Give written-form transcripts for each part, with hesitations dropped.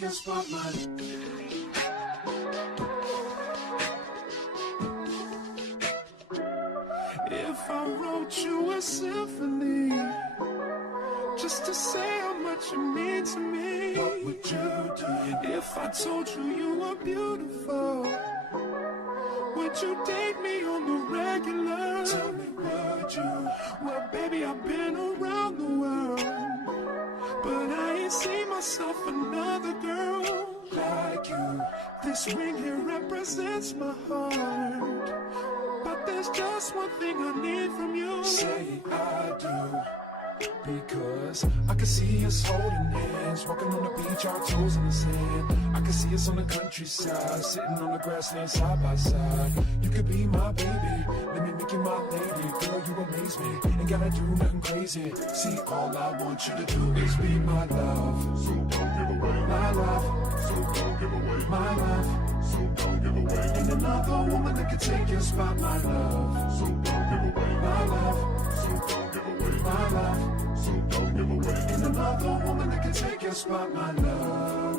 take your spotlight. If I wrote you a symphony, just to say how much you mean to me, what would you do? If I told you you were beautiful, would you date me on the regular? Tell me, would you? Well, baby, I've been around the world, but I ain't seen myself another girl like you. This ring here represents my heart, but there's just one thing I need from you. Say I do. Because I can see us holding hands, walking on the beach, our toes in the sand. I can see us on the countryside, sitting on the grassland side by side. You could be my baby, let me make you my lady. Girl, you amaze me, ain't gotta do nothing crazy. See, all I want you to do is be my love. So don't give away my love. So don't give away my love. So don't give away. Ain't another woman that can take your spot, my love. So don't give away my love. So don't give away my love. So don't give away. Ain't another woman that can take your spot, my love.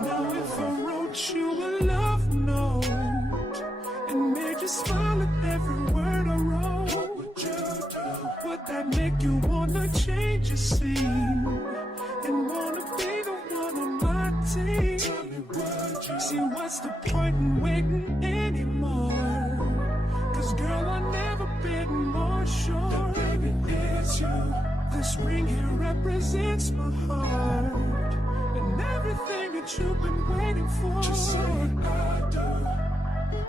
Now if I wrote you a love note and made you smile at every word I wrote, what would you do? Would that make you wanna change your scene and wanna be the one on my team? Tell me, would you? See, what's the point in waiting anymore? Cause girl, I've never been more sure that baby it's you. This ring here represents my heart and everything that you've been waiting for. Just say I do.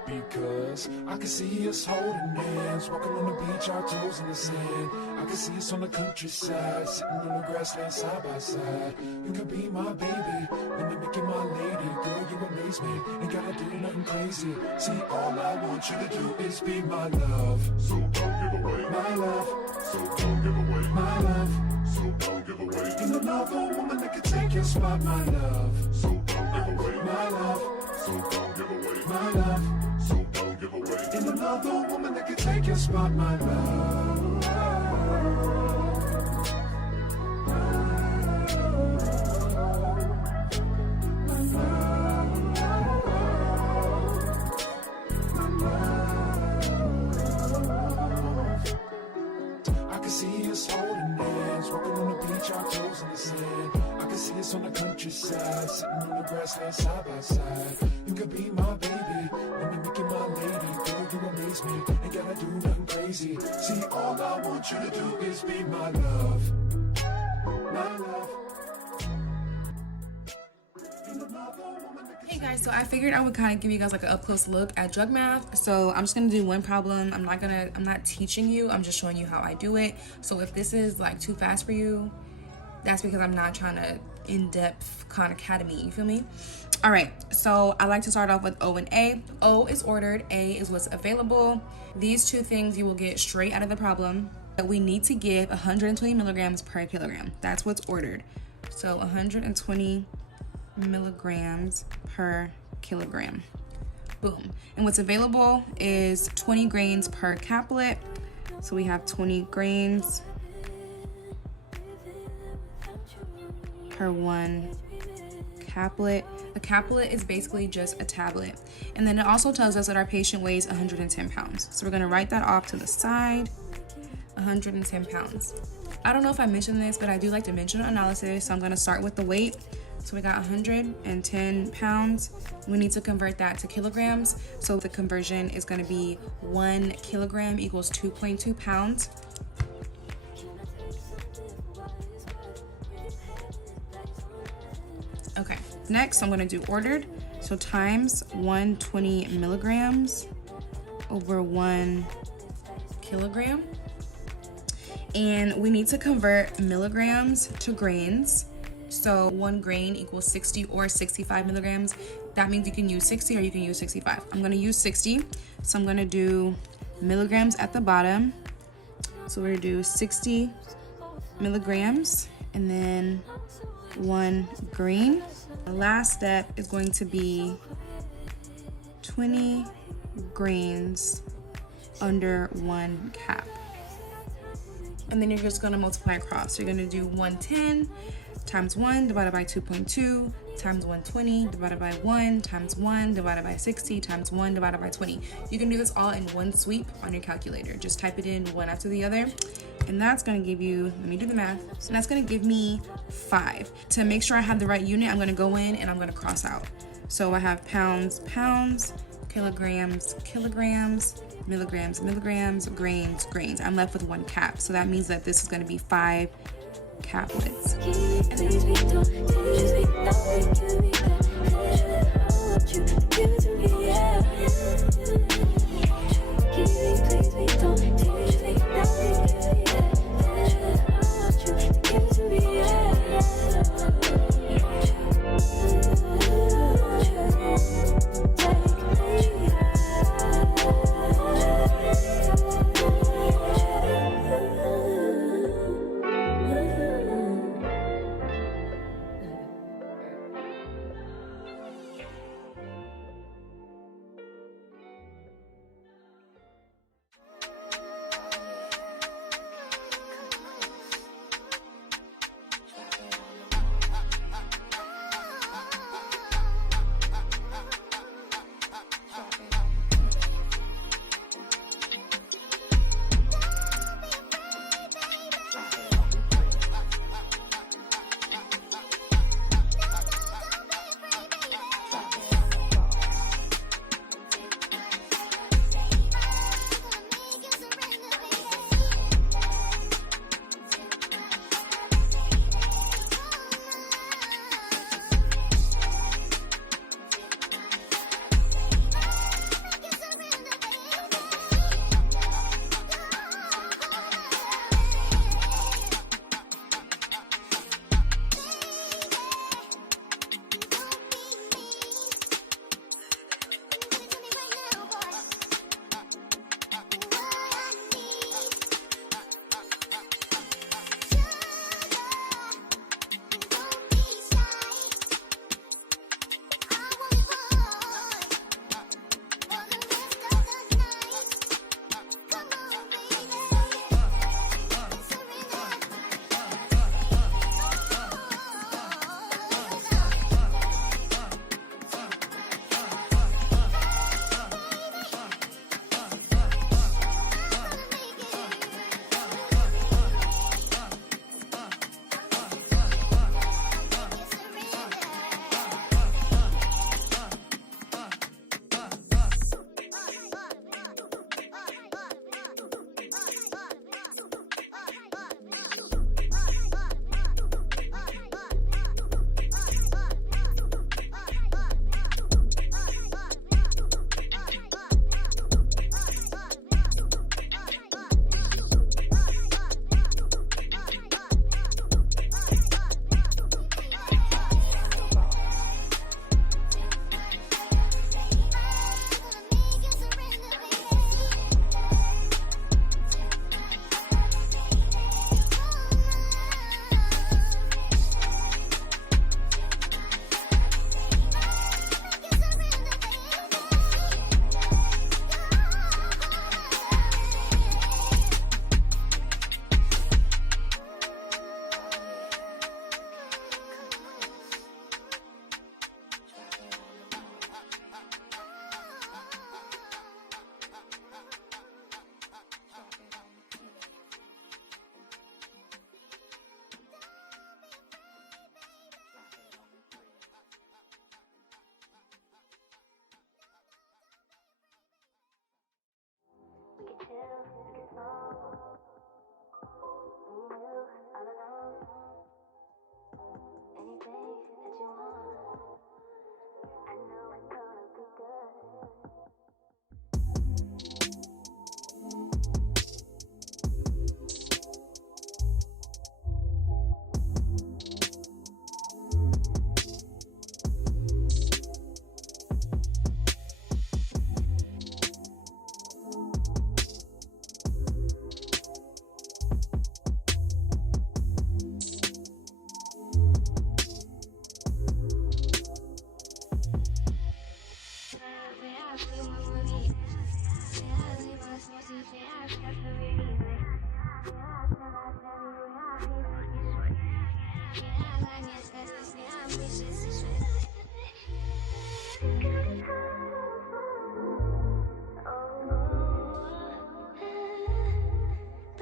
Because I can see us holding hands, walking on the beach, our toes in the sand. I can see us on the countryside, sitting on the grassland side by side. You could be my baby, let me make you my lady. Girl, you amaze me, ain't gotta do nothing crazy. See, all I want you to do is be my love. So don't give away my love. So don't give away my love. So don't give away. Ain't another woman that can take your spot, my love. So don't give away my love. So don't give away my love. So don't give away. Ain't another woman that can take your spot, my love. I can see us holding hands, walking on the beach, our toes in the sand. I can see us on the countryside, sitting on the grassland side by side. You could be my baby, let me make you my lady. Girl, you amaze me, ain't gotta do nothing crazy. See, all I want you to do is be my love. My love. Hey guys, so I figured I would kind of give you guys like an up close look at drug math. So I'm just gonna do one problem. I'm not teaching you, I'm just showing you how I do it. So if this is like too fast for you, that's because I'm not trying to in-depth Khan Academy, you feel me? All right, so I like to start off with O and A. O is ordered, A is what's available. These two things you will get straight out of the problem. But we need to give 120 milligrams per kilogram. That's what's ordered. So 120 milligrams per kilogram. Boom. And what's available is 20 grains per caplet. So we have 20 grains per 1 caplet. A caplet is basically just a tablet. And then it also tells us that our patient weighs 110 pounds. So we're gonna write that off to the side, 110 pounds. I don't know if I mentioned this, but I do like dimensional analysis. So I'm gonna start with the weight. So we got 110 pounds. We need to convert that to kilograms. So the conversion is gonna be 1 kilogram equals 2.2 pounds. Okay, next I'm gonna do ordered. So times 120 milligrams over 1 kilogram. And we need to convert milligrams to grains. So 1 grain equals 60 or 65 milligrams. That means you can use 60 or you can use 65. I'm gonna use 60. So I'm gonna do milligrams at the bottom. So we're gonna do 60 milligrams and then 1 grain. The last step is going to be 20 grains under 1 cap. And then you're just gonna multiply across. So you're gonna do 110 times 1 divided by 2.2 times 120 divided by 1 times 1 divided by 60 times 1 divided by 20. You can do this all in one sweep on your calculator. Just type it in one after the other. And that's gonna give you, let me do the math. And that's gonna give me 5. To make sure I have the right unit, I'm gonna go in and I'm gonna cross out. So I have pounds, pounds, kilograms, kilograms, milligrams, milligrams, grains, grains. I'm left with 1 cap. So that means that this is gonna be 5 caplets.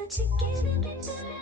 that you're giving me back.